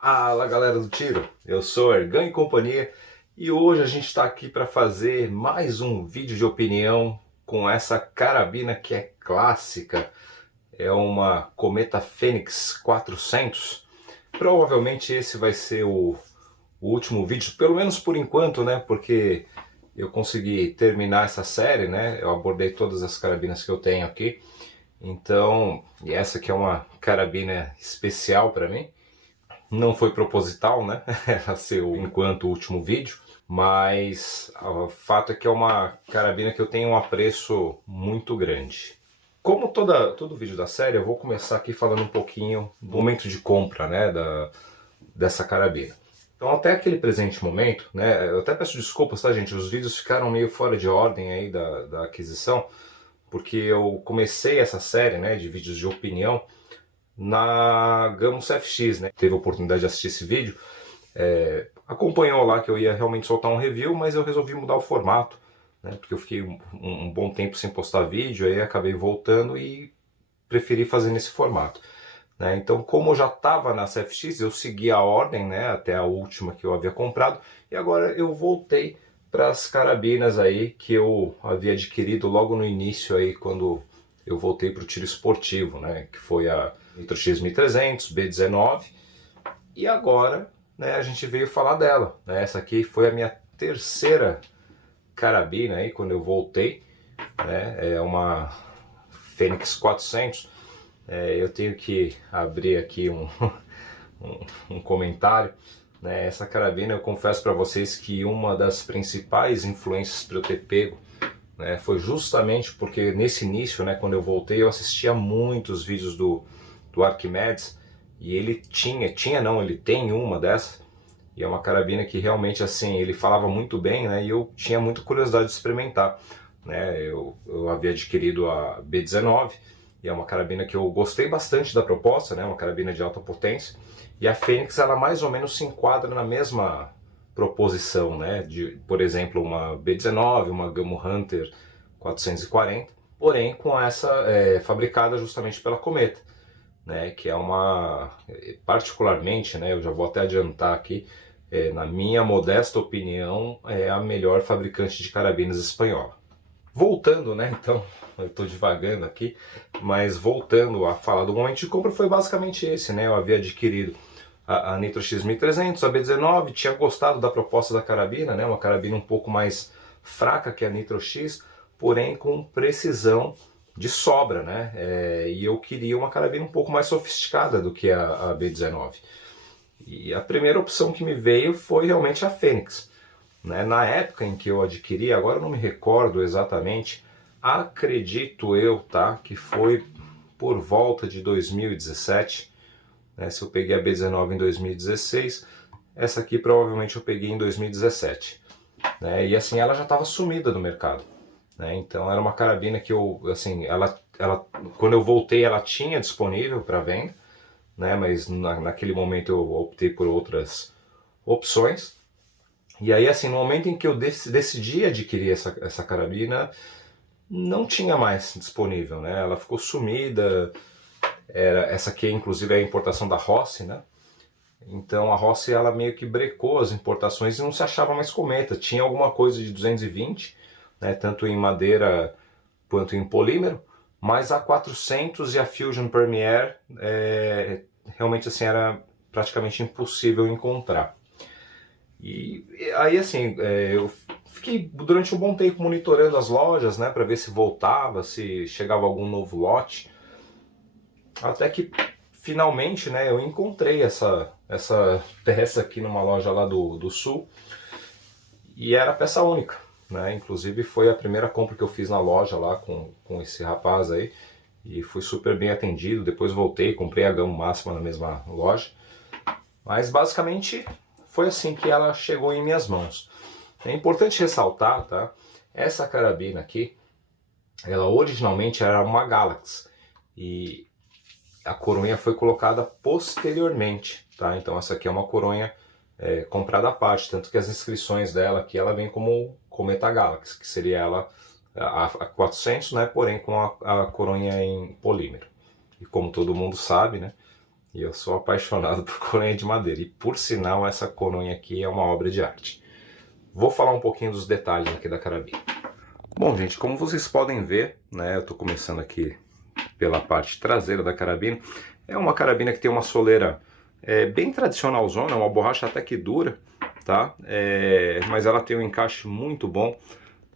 Fala galera do tiro, eu sou Ergan e companhia e hoje a gente está aqui para fazer mais um vídeo de opinião com essa carabina que é clássica, é uma Cometa Fenix 400. Provavelmente esse vai ser o último vídeo, pelo menos por enquanto, né? Porque eu consegui terminar essa série, né? Eu abordei todas as carabinas que eu tenho aqui, então, e essa aqui é uma carabina especial para mim. Não foi proposital, né? Ela ser enquanto o último vídeo, mas o fato é que é uma carabina que eu tenho um apreço muito grande. Como todo vídeo da série, eu vou começar aqui falando um pouquinho do momento de compra, né, dessa carabina. Então, até aquele presente momento, né, eu até peço desculpas, tá, gente? Os vídeos ficaram meio fora de ordem aí da aquisição, porque eu comecei essa série, né, de vídeos de opinião na Gamma FX, né? Teve a oportunidade de assistir esse vídeo, acompanhou lá que eu ia realmente soltar um review, mas eu resolvi mudar o formato, né? Porque eu fiquei um bom tempo sem postar vídeo, aí acabei voltando e preferi fazer nesse formato, né? Então, como eu já estava na CFX, eu segui a ordem, né, até a última que eu havia comprado, e agora eu voltei para as carabinas aí que eu havia adquirido logo no início aí, quando eu voltei para o tiro esportivo, né, que foi a Nitro X 1300, B19, e agora, né, a gente veio falar dela, né? Essa aqui foi a minha terceira carabina aí quando eu voltei, né? É uma Fenix 400. Eu tenho que abrir aqui um comentário, né? Essa carabina, eu confesso para vocês que uma das principais influências para eu ter pego, né, foi justamente porque nesse início, né, quando eu voltei, eu assistia muitos vídeos do Arquimedes, e ele ele tem uma dessa, e é uma carabina que realmente, assim, ele falava muito bem, né, e eu tinha muita curiosidade de experimentar, né. Eu havia adquirido a B19, e é uma carabina que eu gostei bastante da proposta, né, uma carabina de alta potência, e a Fênix, ela mais ou menos se enquadra na mesma proposição, né, de, por exemplo, uma B19, uma Gamo Hunter 440, porém com essa fabricada justamente pela Cometa, né, que é uma, particularmente, né, eu já vou até adiantar aqui, na minha modesta opinião, é a melhor fabricante de carabinas espanhola. Voltando, né, então, eu estou divagando aqui, mas voltando a falar do momento de compra, foi basicamente esse, né, eu havia adquirido a Nitro X 1300, a B19, tinha gostado da proposta da carabina, né, uma carabina um pouco mais fraca que a Nitro X, porém com precisão de sobra, né? E eu queria uma carabina um pouco mais sofisticada do que a B19. E a primeira opção que me veio foi realmente a Fênix, né? Na época em que eu adquiri, agora eu não me recordo exatamente, acredito eu, tá, que foi por volta de 2017, né? Se eu peguei a B19 em 2016, essa aqui provavelmente eu peguei em 2017, né? E assim, ela já estava sumida do mercado, né? Então era uma carabina que eu, assim, ela quando eu voltei ela tinha disponível para venda, né? Mas naquele momento eu optei por outras opções. E aí, assim, no momento em que eu decidi adquirir essa carabina, não tinha mais disponível, né? Ela ficou sumida. Essa aqui, inclusive, é a importação da Rossi, né? Então a Rossi, ela meio que brecou as importações e não se achava mais Cometa. Tinha alguma coisa de 220, né, tanto em madeira quanto em polímero, mas a 400 e a Fusion Premier realmente, assim, era praticamente impossível encontrar. E aí, assim, eu fiquei durante um bom tempo monitorando as lojas, né, para ver se voltava, se chegava algum novo lote, até que finalmente, né, eu encontrei essa peça aqui numa loja lá do sul, e era peça única, né? Inclusive foi a primeira compra que eu fiz na loja lá com esse rapaz aí, e fui super bem atendido. Depois voltei, comprei a gama máxima na mesma loja, mas basicamente foi assim que ela chegou em minhas mãos. É importante ressaltar, tá? Essa carabina aqui, ela originalmente era uma Galaxy, e a coronha foi colocada posteriormente, tá? Então essa aqui é uma coronha comprada à parte, tanto que as inscrições dela aqui, ela vem como Cometa Galaxy, que seria ela a 400, né? Porém com a coronha em polímero. E como todo mundo sabe, né? E eu sou apaixonado por coronha de madeira. E por sinal, essa coronha aqui é uma obra de arte. Vou falar um pouquinho dos detalhes aqui da carabina. Bom, gente, como vocês podem ver, né, eu estou começando aqui pela parte traseira da carabina. É uma carabina que tem uma soleira bem tradicionalzona, uma borracha até que dura, tá? Mas ela tem um encaixe muito bom.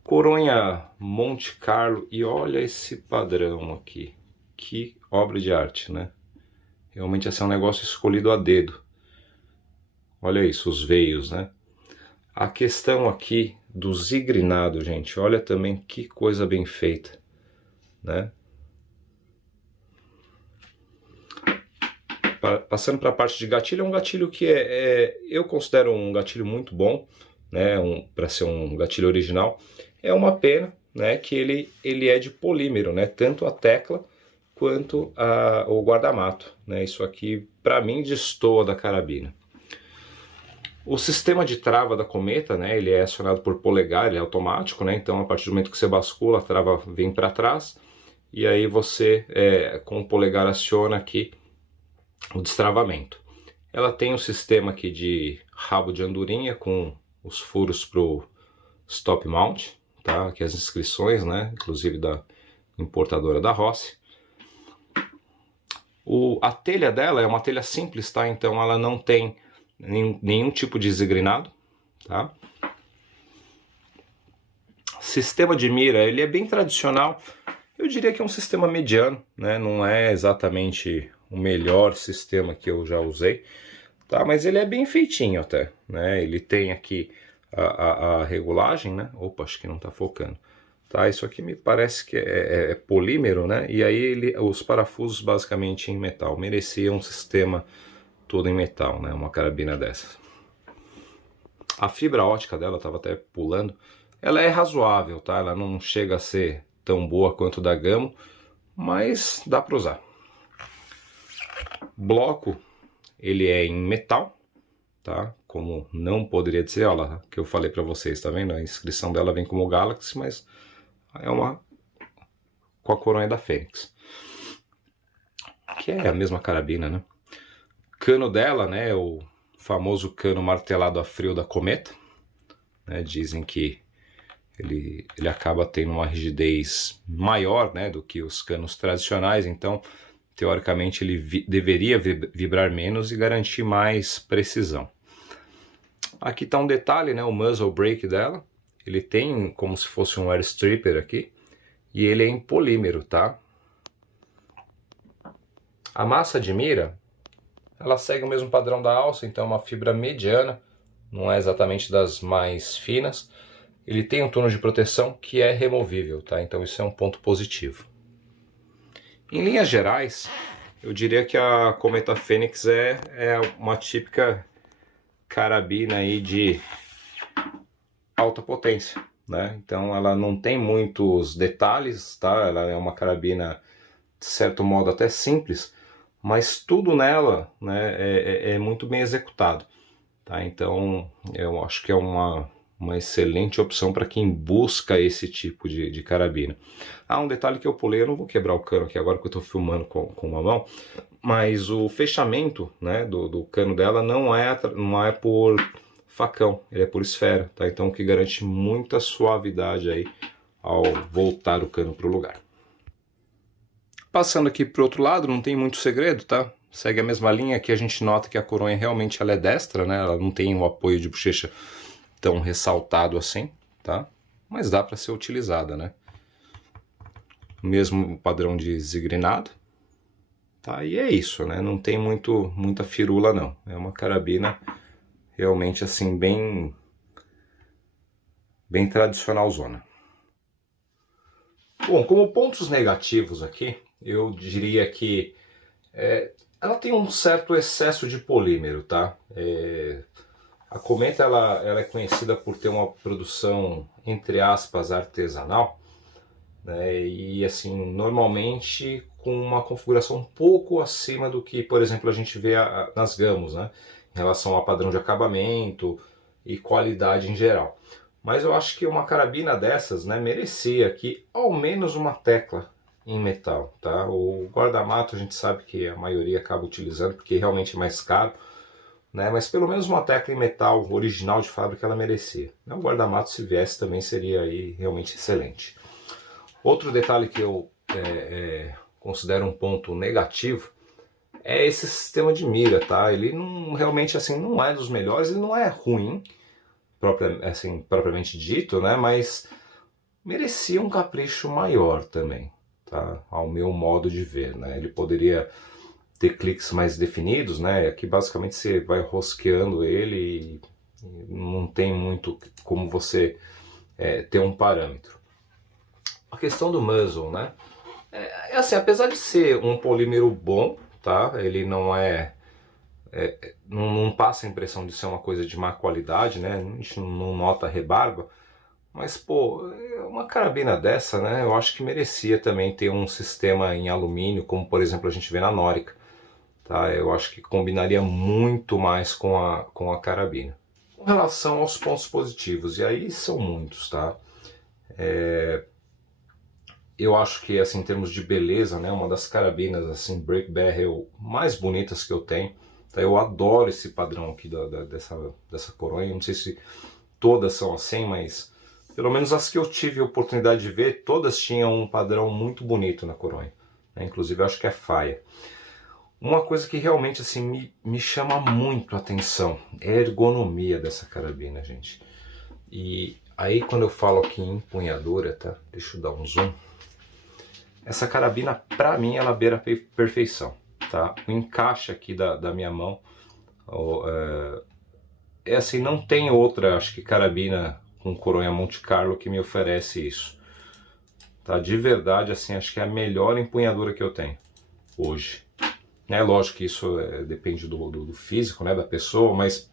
Coronha Monte Carlo, e olha esse padrão aqui. Que obra de arte, né? Realmente esse é um negócio escolhido a dedo. Olha isso, os veios, né? A questão aqui do zigrinado, gente, olha também que coisa bem feita, né? Passando para a parte de gatilho, é um gatilho que eu considero um gatilho muito bom, né? Para ser um gatilho original. É uma pena, né, que ele é de polímero, né? Tanto a tecla quanto o guarda-mato, né? Isso aqui, para mim, destoa da carabina. O sistema de trava da Cometa, né, ele é acionado por polegar, ele é automático, né, então a partir do momento que você bascula, a trava vem para trás, e aí você, com o polegar, aciona aqui o destravamento. Ela tem um sistema aqui de rabo de andorinha com os furos para o stop mount, tá? Aqui as inscrições, né, inclusive da importadora da Rossi. A telha dela é uma telha simples, tá? Então ela não tem nenhum tipo de zigrinado, tá? Sistema de mira, ele é bem tradicional. Eu diria que é um sistema mediano, né? Não é exatamente o melhor sistema que eu já usei, tá? Mas ele é bem feitinho até, né? Ele tem aqui a regulagem, né? Opa, acho que não tá focando. Tá, isso aqui me parece que é polímero, né? E aí os parafusos basicamente em metal. Merecia um sistema todo em metal, né? Uma carabina dessas. A fibra ótica dela, estava até pulando, ela é razoável, tá? Ela não chega a ser tão boa quanto da Gamo, mas dá para usar. Bloco, ele é em metal, tá? Como não poderia dizer, olha lá, que eu falei para vocês, tá vendo? A inscrição dela vem como Galaxy, mas é uma com a coronha da Fênix, que é a mesma carabina, né? Cano dela, né, o famoso cano martelado a frio da Cometa, né, dizem que ele acaba tendo uma rigidez maior, né, do que os canos tradicionais, então teoricamente ele deveria vibrar menos e garantir mais precisão. Aqui está um detalhe, né, o muzzle brake dela, ele tem como se fosse um air stripper aqui, e ele é em polímero, tá? A massa de mira, ela segue o mesmo padrão da alça, então é uma fibra mediana, não é exatamente das mais finas. Ele tem um torno de proteção que é removível, tá? Então isso é um ponto positivo. Em linhas gerais, eu diria que a Cometa Fênix é uma típica carabina aí de alta potência, né? Então ela não tem muitos detalhes, tá? Ela é uma carabina, de certo modo, até simples, mas tudo nela, né, é muito bem executado, tá? Então eu acho que é uma excelente opção para quem busca esse tipo de carabina. Um detalhe que eu pulei, eu não vou quebrar o cano aqui agora que eu estou filmando com uma mão, mas o fechamento, né, do cano dela não é por facão, ele é por esfera, tá? Então o que garante muita suavidade aí ao voltar o cano para o lugar. Passando aqui para o outro lado, não tem muito segredo, tá? Segue a mesma linha, aqui a gente nota que a coronha realmente ela é destra, né? Ela não tem um apoio de bochecha tão ressaltado assim, tá? Mas dá para ser utilizada, né? Mesmo padrão de zigrinado, tá? E é isso, né? Não tem muita firula não. É uma carabina realmente assim bem tradicionalzona. Bom, como pontos negativos aqui, eu diria que ela tem um certo excesso de polímero, tá? A Cometa ela é conhecida por ter uma produção, entre aspas, artesanal, né? E assim, normalmente com uma configuração um pouco acima do que, por exemplo, a gente vê nas Gamos, né? Em relação a padrão de acabamento e qualidade em geral. Mas eu acho que uma carabina dessas, né, merecia aqui ao menos uma tecla em metal, tá? O guarda-mato a gente sabe que a maioria acaba utilizando porque realmente é mais caro, né? Mas pelo menos uma tecla em metal original de fábrica ela merecia. O guarda-mato, se viesse, também seria aí realmente excelente. Outro detalhe que eu considero um ponto negativo é esse sistema de mira, tá? Ele não realmente assim não é dos melhores, ele não é ruim, propriamente dito, né? Mas merecia um capricho maior também, tá? Ao meu modo de ver, né? Ele poderia ter cliques mais definidos, né? Aqui basicamente você vai rosqueando ele e não tem muito como você ter um parâmetro. A questão do muzzle, né? É assim, apesar de ser um polímero bom, tá? Ele não passa a impressão de ser uma coisa de má qualidade, né? A gente não nota rebarba, mas pô, uma carabina dessa, né? Eu acho que merecia também ter um sistema em alumínio, como por exemplo a gente vê na Norica, tá? Eu acho que combinaria muito mais com a carabina. Com relação aos pontos positivos, e aí são muitos, tá? Eu acho que, assim, em termos de beleza, né, uma das carabinas, assim, break barrel mais bonitas que eu tenho. Tá? Eu adoro esse padrão aqui dessa coronha. Eu não sei se todas são assim, mas pelo menos as que eu tive a oportunidade de ver, todas tinham um padrão muito bonito na coronha. Né? Inclusive, eu acho que é faia. Uma coisa que realmente assim me chama muito a atenção é a ergonomia dessa carabina, gente. E aí quando eu falo aqui em empunhadura, tá? Deixa eu dar um zoom. Essa carabina, pra mim, ela beira a perfeição, tá? O encaixe aqui da minha mão é assim, não tem outra, acho que carabina com coronha Monte Carlo que me oferece isso. Tá? De verdade, assim, acho que é a melhor empunhadura que eu tenho hoje. É lógico que isso depende do físico, né, da pessoa, mas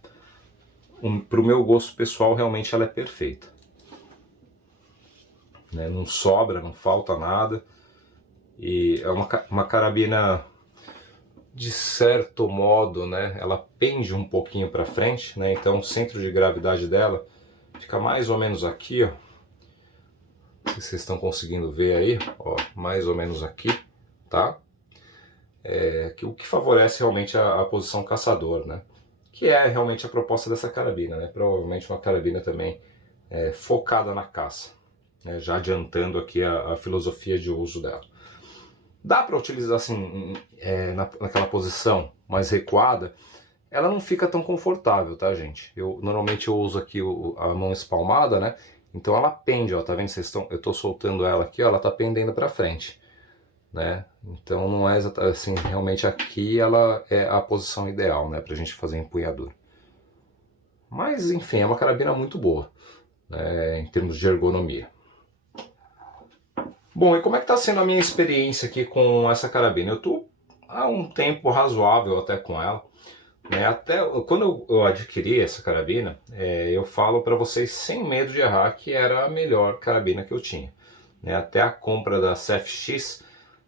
pro meu gosto pessoal, realmente ela é perfeita. Né? Não sobra, não falta nada. E é uma carabina, de certo modo, né, ela pende um pouquinho para frente, né, então o centro de gravidade dela fica mais ou menos aqui, ó. Não sei se vocês estão conseguindo ver aí, ó, mais ou menos aqui, tá? O que favorece realmente a posição caçador, né? Que é realmente a proposta dessa carabina, né? Provavelmente uma carabina também focada na caça, né? Já adiantando aqui a filosofia de uso dela. Dá para utilizar assim naquela posição mais recuada, ela não fica tão confortável, tá, gente? Normalmente eu uso aqui a mão espalmada, né? Então ela pende, ó, tá vendo? Eu tô soltando ela aqui, ó, ela tá pendendo para frente, né? Então não é assim, realmente aqui ela é a posição ideal, né, pra gente fazer empunhadura. Mas enfim, é uma carabina muito boa, né, em termos de ergonomia. Bom, e como é que tá sendo a minha experiência aqui com essa carabina? Eu tô há um tempo razoável até com ela, né? Até quando eu adquiri essa carabina, eu falo para vocês sem medo de errar que era a melhor carabina que eu tinha, né? Até a compra da CFX,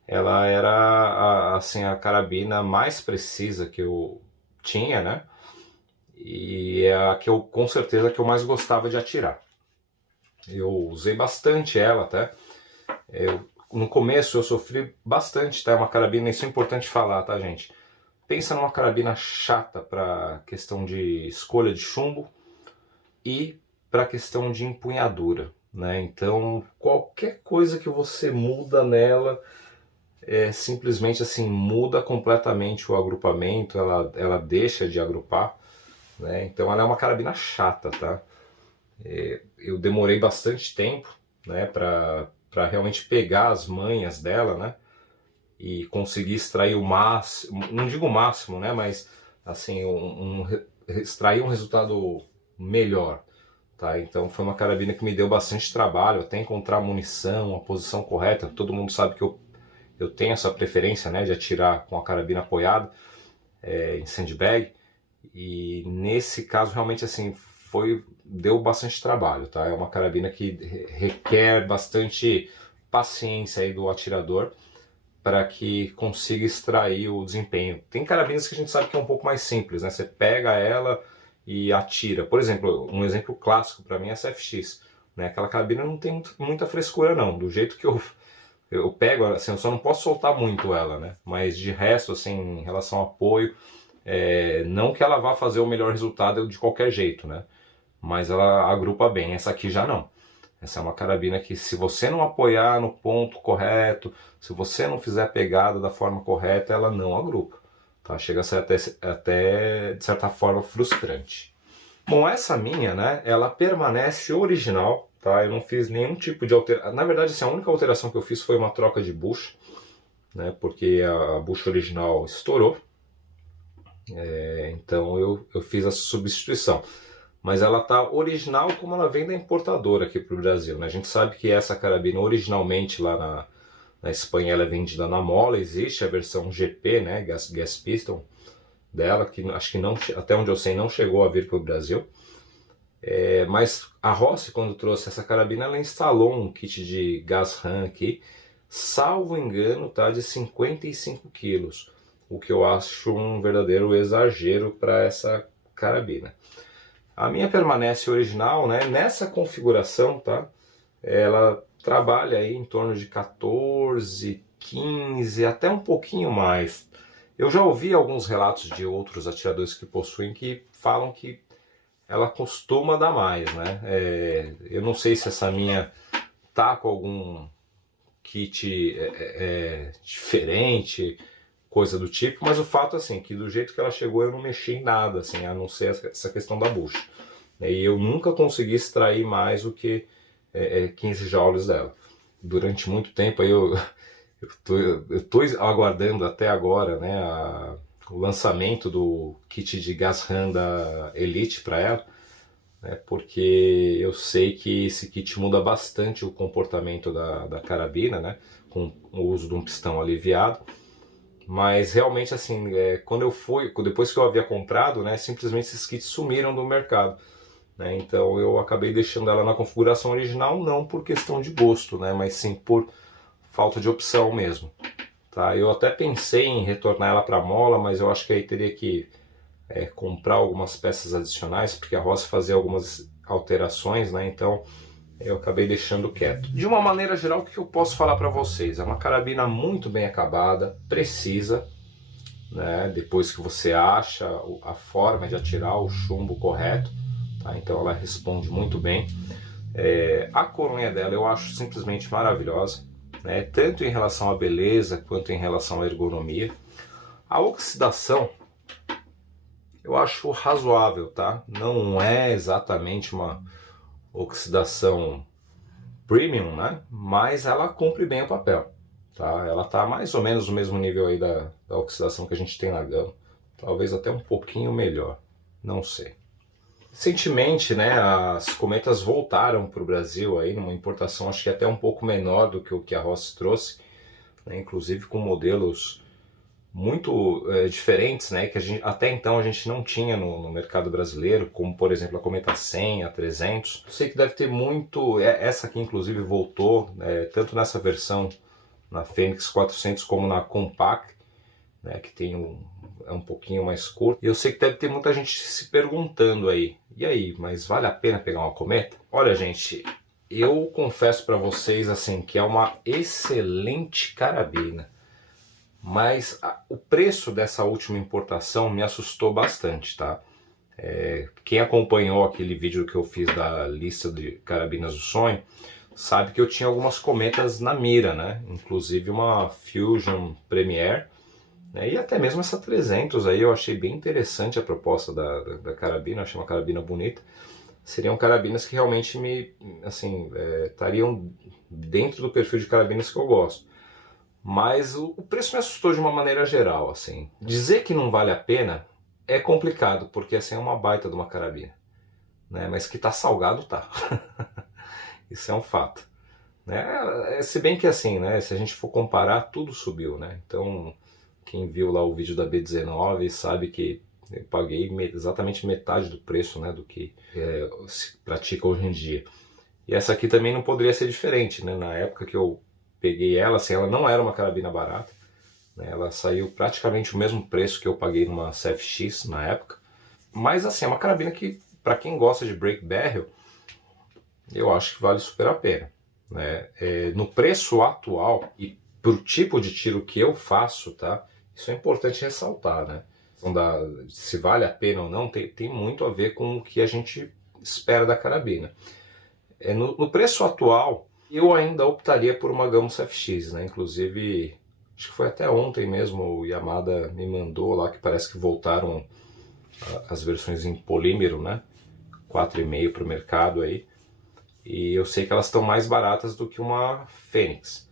ela era assim a carabina mais precisa que eu tinha, né? E é a que eu com certeza que eu mais gostava de atirar. Eu usei bastante ela até. No começo eu sofri bastante, tá? Uma carabina, isso é importante falar, tá, gente? Pensa numa carabina chata para questão de escolha de chumbo e para questão de empunhadura, né? Então qualquer coisa que você muda nela simplesmente assim muda completamente o agrupamento, ela deixa de agrupar, né? Então ela é uma carabina chata, tá? Eu demorei bastante tempo, né, para realmente pegar as manhas dela, né? E conseguir extrair o máximo, não digo o máximo, né, mas assim, extrair um resultado melhor, tá? Então foi uma carabina que me deu bastante trabalho, até encontrar a munição, a posição correta. Todo mundo sabe que eu tenho essa preferência, né, de atirar com a carabina apoiada em sandbag, e nesse caso realmente assim deu bastante trabalho, tá? É uma carabina que requer bastante paciência aí do atirador para que consiga extrair o desempenho. Tem carabinas que a gente sabe que é um pouco mais simples, né? Você pega ela e atira. Por exemplo, um exemplo clássico para mim é a CFX. Né? Aquela carabina não tem muita frescura não. Do jeito eu pego, assim, eu só não posso soltar muito ela, né? Mas de resto, assim, em relação ao apoio, não que ela vá fazer o melhor resultado de qualquer jeito, né? Mas ela agrupa bem. Essa aqui já não. Essa é uma carabina que, se você não apoiar no ponto correto, se você não fizer a pegada da forma correta, ela não agrupa. Tá? Chega a ser até de certa forma frustrante. Bom, essa minha, né, ela permanece original, tá? Eu não fiz nenhum tipo de alteração. Na verdade, assim, a única alteração que eu fiz foi uma troca de bucha, né, porque a bucha original estourou. Então eu fiz a substituição. Mas ela tá original como ela vem da importadora aqui para o Brasil, né? A gente sabe que essa carabina originalmente lá na Espanha ela é vendida na mola, existe a versão GP, né, gas piston dela, que acho que não, até onde eu sei não chegou a vir para o Brasil. Mas a Rossi, quando trouxe essa carabina, ela instalou um kit de gas ram aqui, salvo engano, tá, de 55 quilos, o que eu acho um verdadeiro exagero para essa carabina. A minha permanece original, né? Nessa configuração, tá? Ela trabalha aí em torno de 14, 15, até um pouquinho mais. Eu já ouvi alguns relatos de outros atiradores que possuem que falam que ela costuma dar mais, né? Eu não sei se essa minha tá com algum kit diferente, coisa do tipo, mas o fato assim, que do jeito que ela chegou eu não mexi em nada, assim, a não ser essa questão da bucha. E eu nunca consegui extrair mais do que 15 joules dela. Durante muito tempo aí eu tô aguardando até agora, né, o lançamento do kit de gas ram da Elite para ela, né, porque eu sei que esse kit muda bastante o comportamento da carabina, né, com o uso de um pistão aliviado. Mas realmente assim, depois que eu havia comprado, né, simplesmente esses kits sumiram do mercado, né, então eu acabei deixando ela na configuração original, não por questão de gosto, né, mas sim por falta de opção mesmo. Tá? Eu até pensei em retornar ela para a mola, mas eu acho que aí teria que comprar algumas peças adicionais, porque a Rossi fazia algumas alterações, né, então eu acabei deixando quieto. De uma maneira geral, o que eu posso falar para vocês? É uma carabina muito bem acabada, precisa, né? Depois que você acha a forma de atirar o chumbo correto, tá? Então ela responde muito bem. A coronha dela eu acho simplesmente maravilhosa, né? Tanto em relação à beleza quanto em relação à ergonomia. A oxidação eu acho razoável, tá? Não é exatamente uma oxidação premium, né? Mas ela cumpre bem o papel, tá? Ela tá mais ou menos no mesmo nível aí da oxidação que a gente tem na gama, talvez até um pouquinho melhor, não sei. Recentemente, né, as Cometas voltaram para o Brasil aí numa importação acho que até um pouco menor do que o que a Rossi trouxe, né? Inclusive com modelos muito diferentes, né, que até então a gente não tinha no mercado brasileiro, como por exemplo a Cometa 100, a 300. Eu sei que deve ter muito, essa aqui inclusive voltou, tanto nessa versão na Fênix 400 como na Compact, né, que tem é um pouquinho mais curto. E eu sei que deve ter muita gente se perguntando aí, e aí, mas vale a pena pegar uma Cometa? Olha gente, eu confesso para vocês assim que é uma excelente carabina. Mas o preço dessa última importação me assustou bastante, tá? Quem acompanhou aquele vídeo que eu fiz da lista de carabinas do sonho, sabe que eu tinha algumas Cometas na mira, né? Inclusive uma Fusion Premier, né? E até mesmo essa 300 aí eu achei bem interessante a proposta da carabina, achei uma carabina bonita. Seriam carabinas que realmente estariam dentro do perfil de carabinas que eu gosto. Mas o preço me assustou de uma maneira geral, assim. Dizer que não vale a pena é complicado, porque assim é uma baita de uma carabina, né? Mas que tá salgado, tá. Isso é um fato, né? Se bem que assim, né, se a gente for comparar, tudo subiu, né? Então, quem viu lá o vídeo da B19 sabe que eu paguei exatamente metade do preço, né, do que se pratica hoje em dia. E essa aqui também não poderia ser diferente, né? Na época que eu peguei ela, assim, ela não era uma carabina barata, né? Ela saiu praticamente o mesmo preço que eu paguei numa CFX na época. Mas assim, é uma carabina que, para quem gosta de break barrel, eu acho que vale super a pena, né? No preço atual e para o tipo de tiro que eu faço, tá? Isso é importante ressaltar, né? Se vale a pena ou não tem muito a ver com o que a gente espera da carabina. No preço atual, eu ainda optaria por uma Gamma FX, né? Inclusive, acho que foi até ontem mesmo o Yamada me mandou lá que parece que voltaram as versões em polímero, né? 4,5 para o mercado aí. E eu sei que elas estão mais baratas do que uma Fênix.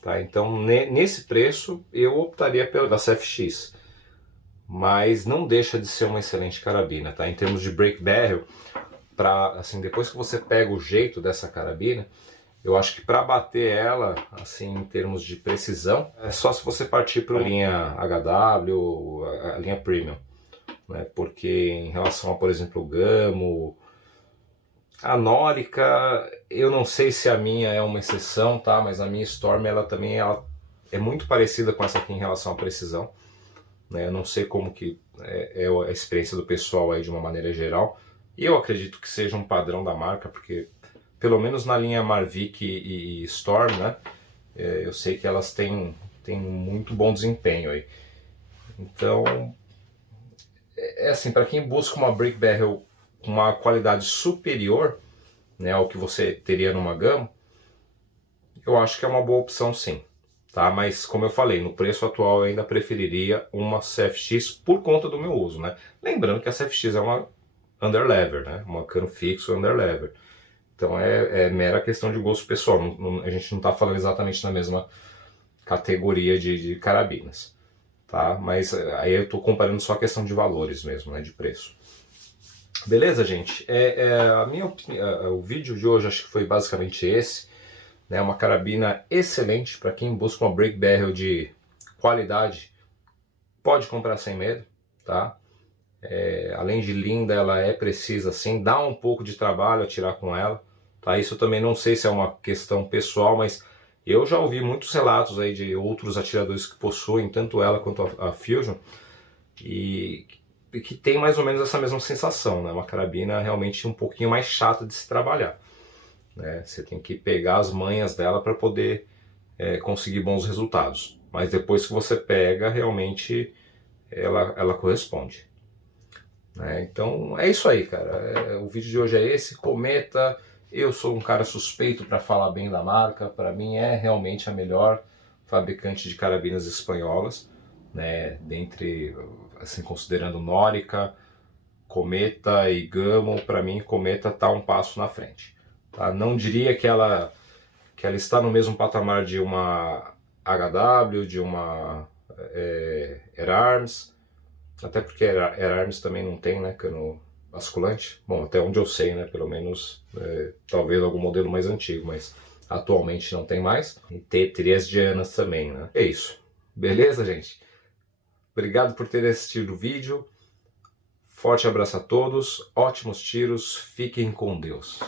Tá? Então, nesse preço, eu optaria pela CFX. Mas não deixa de ser uma excelente carabina. Tá? Em termos de break barrel, assim, depois que você pega o jeito dessa carabina, eu acho que para bater ela, assim, em termos de precisão, é só se você partir para a linha HW, a linha Premium. Né? Porque em relação a, por exemplo, o Gamo, a Norica, eu não sei se a minha é uma exceção, tá? Mas a minha Storm, ela é muito parecida com essa aqui em relação à precisão. Né? Eu não sei como que é a experiência do pessoal aí de uma maneira geral. E eu acredito que seja um padrão da marca, porque pelo menos na linha Mavic e Storm, né? Eu sei que elas têm muito bom desempenho aí. Então, assim, para quem busca uma break barrel com uma qualidade superior, né, ao que você teria numa Gamma, eu acho que é uma boa opção sim. Tá? Mas como eu falei, no preço atual eu ainda preferiria uma CFX por conta do meu uso. Né? Lembrando que a CFX é uma underlever, né? Uma cano fixo underlever. Então é mera questão de gosto pessoal. A gente não está falando exatamente na mesma categoria de carabinas. Tá? Mas aí eu estou comparando só a questão de valores mesmo, né? De preço. Beleza, gente? A minha opinião, o vídeo de hoje acho que foi basicamente esse. Né? Uma carabina excelente para quem busca uma break barrel de qualidade. Pode comprar sem medo, tá? Além de linda, ela é precisa sim, dá um pouco de trabalho atirar com ela. Tá? Isso também não sei se é uma questão pessoal, mas eu já ouvi muitos relatos aí de outros atiradores que possuem tanto ela quanto a Fusion e que tem mais ou menos essa mesma sensação, né? Uma carabina realmente um pouquinho mais chata de se trabalhar. Né? Você tem que pegar as manhas dela para poder conseguir bons resultados. Mas depois que você pega, realmente ela corresponde. Né? Então é isso aí, cara. O vídeo de hoje é esse. Cometa. Eu sou um cara suspeito para falar bem da marca. Para mim é realmente a melhor fabricante de carabinas espanholas. Né? Dentre, assim, considerando Norica, Cometa e Gamo, para mim Cometa está um passo na frente. Tá? Não diria que ela está no mesmo patamar de uma HW, de uma Air Arms, até porque Air Arms também não tem, né, cano basculante. Bom, até onde eu sei, né, pelo menos, talvez algum modelo mais antigo, mas atualmente não tem mais. E teria as Dianas também, né. É isso. Beleza, gente? Obrigado por ter assistido o vídeo. Forte abraço a todos, ótimos tiros, fiquem com Deus.